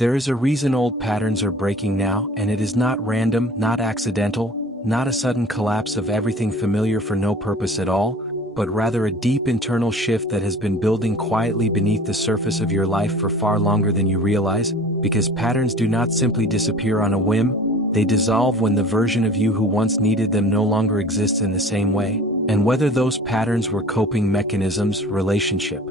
There is a reason old patterns are breaking now, and it is not random, not accidental, not a sudden collapse of everything familiar for no purpose at all, but rather a deep internal shift that has been building quietly beneath the surface of your life for far longer than you realize, because patterns do not simply disappear on a whim, they dissolve when the version of you who once needed them no longer exists in the same way. And whether those patterns were coping mechanisms, relationship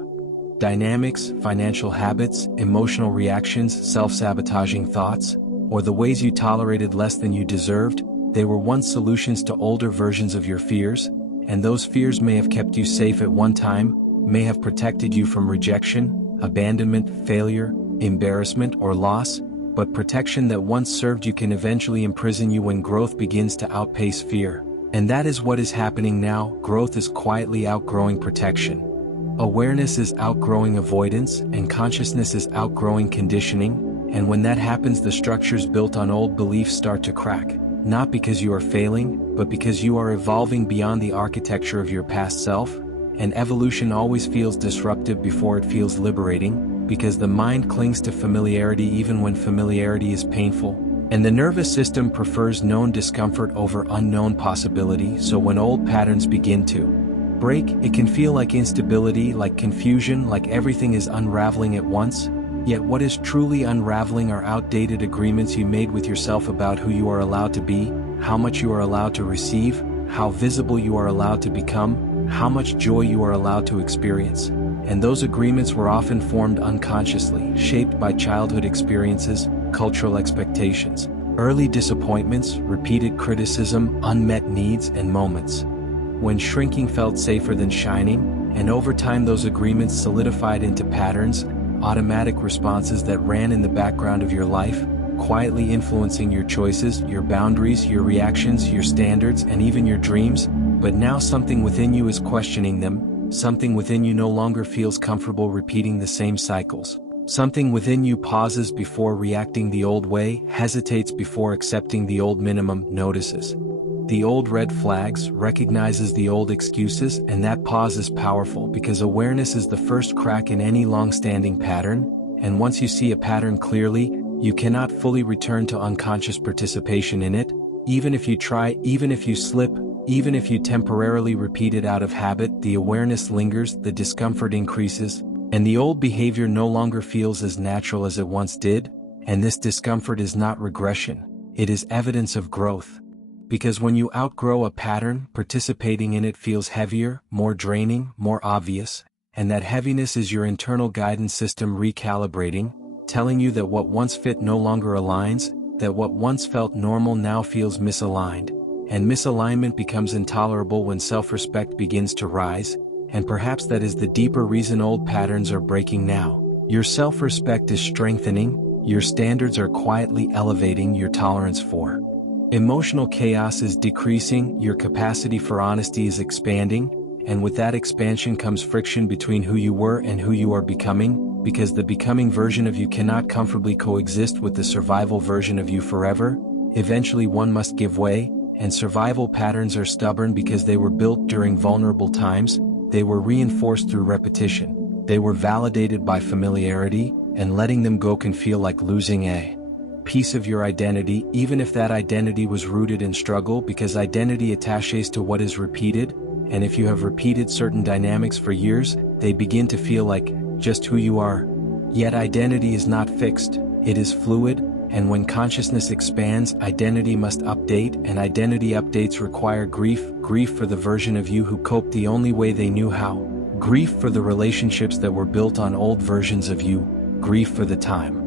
dynamics, financial habits, emotional reactions, self-sabotaging thoughts, or the ways you tolerated less than you deserved, they were once solutions to older versions of your fears, and those fears may have kept you safe at one time, may have protected you from rejection, abandonment, failure, embarrassment, or loss, but protection that once served you can eventually imprison you when growth begins to outpace fear. And that is what is happening now. Growth is quietly outgrowing protection. Awareness is outgrowing avoidance, and consciousness is outgrowing conditioning, and when that happens, the structures built on old beliefs start to crack, not because you are failing, but because you are evolving beyond the architecture of your past self, and evolution always feels disruptive before it feels liberating, because the mind clings to familiarity even when familiarity is painful, and the nervous system prefers known discomfort over unknown possibility. So when old patterns begin to break, it can feel like instability, like confusion, like everything is unraveling at once. Yet what is truly unraveling are outdated agreements you made with yourself about who you are allowed to be, how much you are allowed to receive, how visible you are allowed to become, how much joy you are allowed to experience. And those agreements were often formed unconsciously, shaped by childhood experiences, cultural expectations, early disappointments, repeated criticism, unmet needs, and moments when shrinking felt safer than shining, and over time those agreements solidified into patterns, automatic responses that ran in the background of your life, quietly influencing your choices, your boundaries, your reactions, your standards, and even your dreams. But now something within you is questioning them, something within you no longer feels comfortable repeating the same cycles. Something within you pauses before reacting the old way, hesitates before accepting the old minimum, notices the old red flags, recognizes the old excuses, and that pause is powerful because awareness is the first crack in any long-standing pattern, and once you see a pattern clearly, you cannot fully return to unconscious participation in it. Even if you try, even if you slip, even if you temporarily repeat it out of habit, the awareness lingers, the discomfort increases, and the old behavior no longer feels as natural as it once did. And this discomfort is not regression, it is evidence of growth. Because when you outgrow a pattern, participating in it feels heavier, more draining, more obvious, and that heaviness is your internal guidance system recalibrating, telling you that what once fit no longer aligns, that what once felt normal now feels misaligned, and misalignment becomes intolerable when self-respect begins to rise, and perhaps that is the deeper reason old patterns are breaking now. Your self-respect is strengthening, your standards are quietly elevating, your tolerance for emotional chaos is decreasing, your capacity for honesty is expanding, and with that expansion comes friction between who you were and who you are becoming, because the becoming version of you cannot comfortably coexist with the survival version of you forever. Eventually one must give way, and survival patterns are stubborn because they were built during vulnerable times, they were reinforced through repetition, they were validated by familiarity, and letting them go can feel like losing a piece of your identity, even if that identity was rooted in struggle, because identity attaches to what is repeated, and if you have repeated certain dynamics for years, they begin to feel like just who you are. Yet identity is not fixed, it is fluid, and when consciousness expands, identity must update, and identity updates require grief for the version of you who coped the only way they knew how, grief for the relationships that were built on old versions of you, grief for the time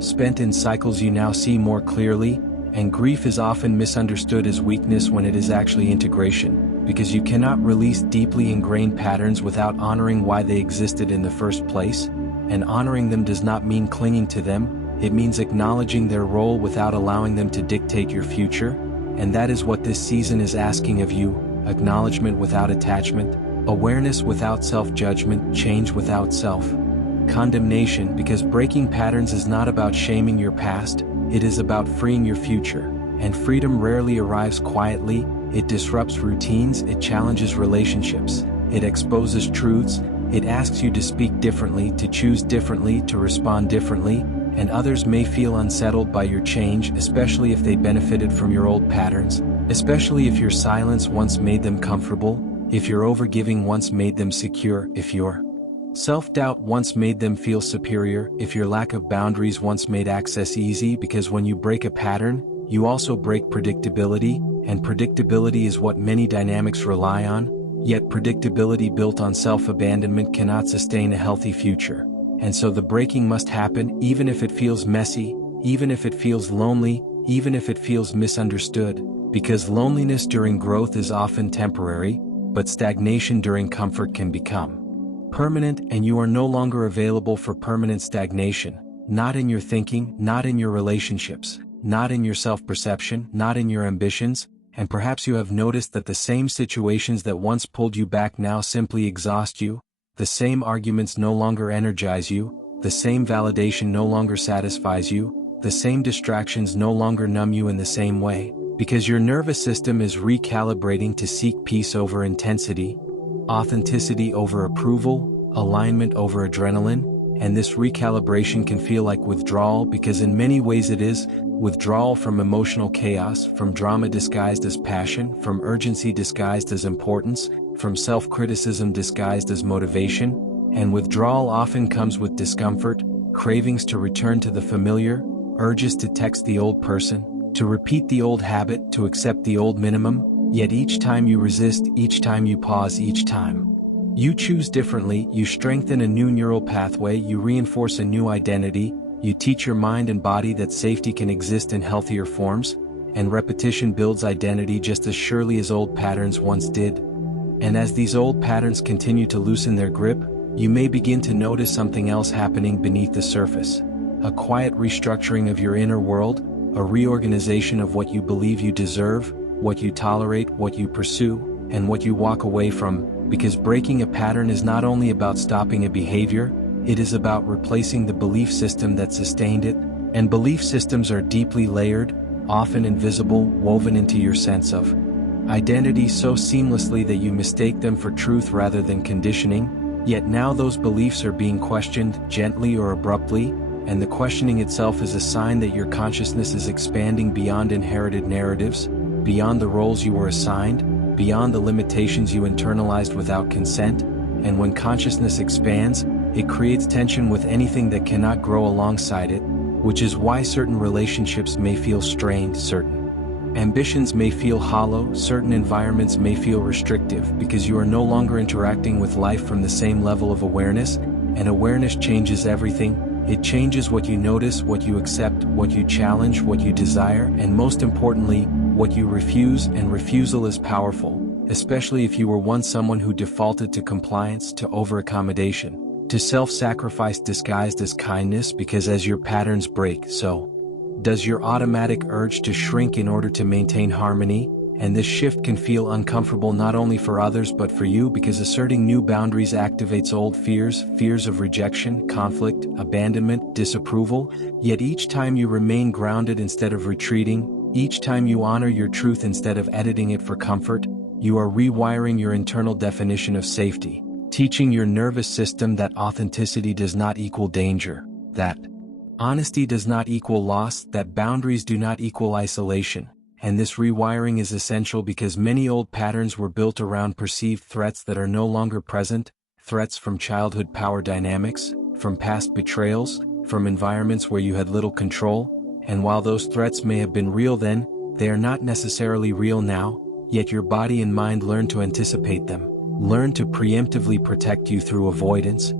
spent in cycles you now see more clearly, and grief is often misunderstood as weakness when it is actually integration, because you cannot release deeply ingrained patterns without honoring why they existed in the first place, and honoring them does not mean clinging to them, it means acknowledging their role without allowing them to dictate your future, and that is what this season is asking of you: acknowledgement without attachment, awareness without self-judgment, change without self-condemnation, because breaking patterns is not about shaming your past, it is about freeing your future, and freedom rarely arrives quietly, it disrupts routines, it challenges relationships, it exposes truths, it asks you to speak differently, to choose differently, to respond differently, and others may feel unsettled by your change, especially if they benefited from your old patterns, especially if your silence once made them comfortable, if your overgiving once made them secure, if your self-doubt once made them feel superior, if your lack of boundaries once made access easy. Because when you break a pattern, you also break predictability, and predictability is what many dynamics rely on, yet predictability built on self-abandonment cannot sustain a healthy future. And so the breaking must happen, even if it feels messy, even if it feels lonely, even if it feels misunderstood, because loneliness during growth is often temporary, but stagnation during comfort can become permanent, and you are no longer available for permanent stagnation, not in your thinking, not in your relationships, not in your self-perception, not in your ambitions. And perhaps you have noticed that the same situations that once pulled you back now simply exhaust you, the same arguments no longer energize you, the same validation no longer satisfies you, the same distractions no longer numb you in the same way, because your nervous system is recalibrating to seek peace over intensity, authenticity over approval, alignment over adrenaline. And this recalibration can feel like withdrawal, because in many ways it is withdrawal from emotional chaos, from drama disguised as passion, from urgency disguised as importance, from self-criticism disguised as motivation. And withdrawal often comes with discomfort, cravings to return to the familiar, urges to text the old person, to repeat the old habit, to accept the old minimum. Yet each time you resist, each time you pause, each time you choose differently, you strengthen a new neural pathway, you reinforce a new identity, you teach your mind and body that safety can exist in healthier forms, and repetition builds identity just as surely as old patterns once did. And as these old patterns continue to loosen their grip, you may begin to notice something else happening beneath the surface. A quiet restructuring of your inner world, a reorganization of what you believe you deserve, what you tolerate, what you pursue, and what you walk away from. Because breaking a pattern is not only about stopping a behavior, it is about replacing the belief system that sustained it. And belief systems are deeply layered, often invisible, woven into your sense of identity so seamlessly that you mistake them for truth rather than conditioning. Yet now those beliefs are being questioned, gently or abruptly, and the questioning itself is a sign that your consciousness is expanding beyond inherited narratives, beyond the roles you were assigned, beyond the limitations you internalized without consent. And when consciousness expands, it creates tension with anything that cannot grow alongside it, which is why certain relationships may feel strained, certain ambitions may feel hollow, certain environments may feel restrictive, because you are no longer interacting with life from the same level of awareness. And awareness changes everything. It changes what you notice, what you accept, what you challenge, what you desire, and most importantly, what you refuse. And refusal is powerful, especially if you were once someone who defaulted to compliance, to over-accommodation, to self-sacrifice disguised as kindness. Because as your patterns break, so does your automatic urge to shrink in order to maintain harmony. And this shift can feel uncomfortable not only for others but for you, because asserting new boundaries activates old fears, fears of rejection, conflict, abandonment, disapproval. Yet each time you remain grounded instead of retreating, each time you honor your truth instead of editing it for comfort, you are rewiring your internal definition of safety, teaching your nervous system that authenticity does not equal danger, that honesty does not equal loss, that boundaries do not equal isolation. And this rewiring is essential because many old patterns were built around perceived threats that are no longer present, threats from childhood power dynamics, from past betrayals, from environments where you had little control. And while those threats may have been real then, they are not necessarily real now, yet your body and mind learn to anticipate them, learn to preemptively protect you through avoidance,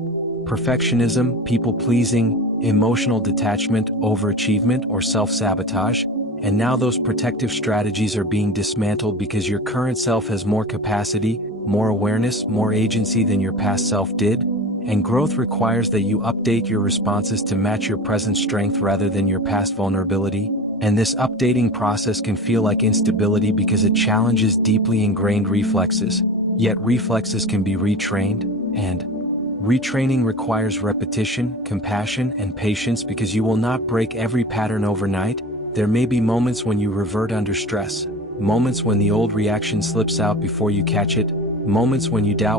perfectionism, people-pleasing, emotional detachment, overachievement, or self-sabotage. And now those protective strategies are being dismantled because your current self has more capacity, more awareness, more agency than your past self did. And growth requires that you update your responses to match your present strength rather than your past vulnerability. And this updating process can feel like instability because it challenges deeply ingrained reflexes. Yet reflexes can be retrained, and retraining requires repetition, compassion, and patience, because you will not break every pattern overnight. There may be moments when you revert under stress, moments when the old reaction slips out before you catch it, moments when you doubt